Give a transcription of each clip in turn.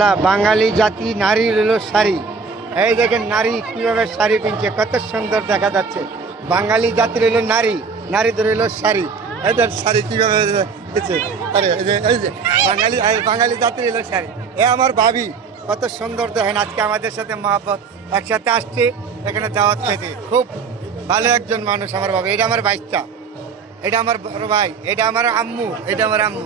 বাঙালি জাতি নারী হলো শাড়ি। এই দেখেন নারী কিভাবে শাড়ি পিনছে, কত সুন্দর দেখা যাচ্ছে। বাঙালি জাতির হলো নারী, নারীদের হলো শাড়ি। এদের শাড়ি কিভাবে দিচ্ছে, আরে এই যে বাঙালি জাতির হলো শাড়ি। এ আমার ভাবি, কত সুন্দর দেখেন। আজকে আমাদের সাথে মহাব্বত একসাথে আসছে এখানে দাওয়াত খেতে। খুব ভালো একজন মানুষ আমার ভাবি। এটা আমার বাইকটা, এটা আমার বড় ভাই, এটা আমার আম্মু, এটা আমার আম্মু।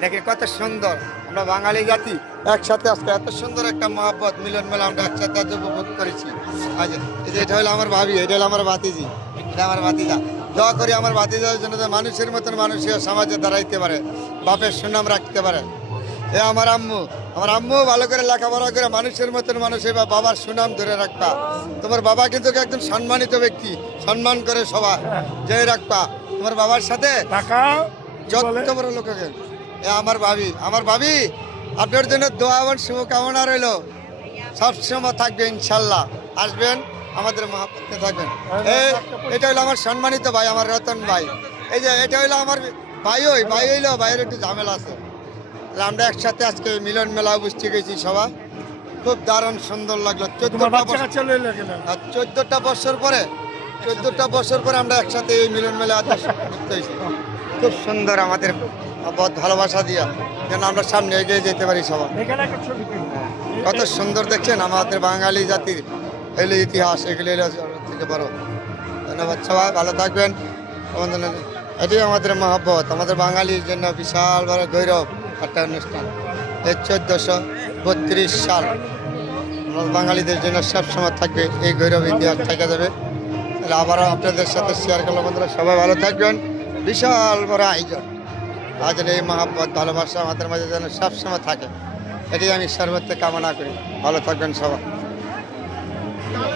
দেখে কত সুন্দর। আমরা বাঙালি জাতি একসাথে আজকে এত সুন্দর একটা মহাব্বত মিলন মেলা আমরা একসাথে আজ উপভোগ করেছি। আজ এই যে এটা হলো আমার ভাবি, এটা হলো আমার ভাতিজি, এটা আমার ভাতিজা। দোয়া করি আমার ভাতিজার জন্য যে মানুষের মতন মানুষের সমাজে দাঁড়াইতে পারে, বাপের সুনাম রাখতে পারে। এ আমার আম্মু, আমার আম্মু ভালো করে লেখাপড়া করে মানুষের মতন মানুষের বা বাবার সুনাম ধরে রাখবা। তোমার বাবা কিন্তু একজন সম্মানিত ব্যক্তি, সম্মান করে সবাই জয় রাখবা। তোমার বাবার সাথে যত বড় লোক এ আমার ভাবি, আমার ভাবি আপনার জন্য দোয়া এবং শুভকামনা রইল। সবসময় থাকবে ইনশাল্লাহ। আসবেন আমাদের মহাপত্নে থাকবেন। এটা হলো আমার সম্মানিত ভাই, আমার রতন ভাই। এই যে এটা হইলো আমার ভাই হইলো, ভাইয়ের একটু ঝামেলা আছে। আমরা একসাথে আজকে মিলন মেলা উপস্থিত গেছি সবাই। খুব দারুণ সুন্দর লাগলো। 14টা বছর পরে আমরা একসাথে এই মিলন মেলা ঘুরতে হয়েছি। খুব সুন্দর আমাদের বহুত ভালোবাসা দিয়া যেন আমরা সামনে এগিয়ে যেতে পারি সবাই। কত সুন্দর দেখছেন আমাদের বাঙালি জাতির এগুলো ইতিহাস, এগুলো থেকে বড়। ধন্যবাদ সবাই, ভালো থাকবেন। এটাই আমাদের মহব্বত, আমাদের বাঙালির জন্য বিশাল বড় গৌরব একটা অনুষ্ঠান। এই 1432 সাল আমাদের বাঙালিদের জন্য সবসময় থাকবে এই গৌরব, ইতিহাস থেকে যাবে। তাহলে আবারও আপনাদের সাথে শেয়ার করলাম। বন্ধুরা সবাই ভালো থাকবেন। বিশাল বড় আয়োজন। আজ এই মহাব্বত ভালোবাসা আমাদের মাঝে যেন সবসময় থাকে, এটাই আমি সর্বত্র কামনা করি। ভালো থাকবেন সবাই।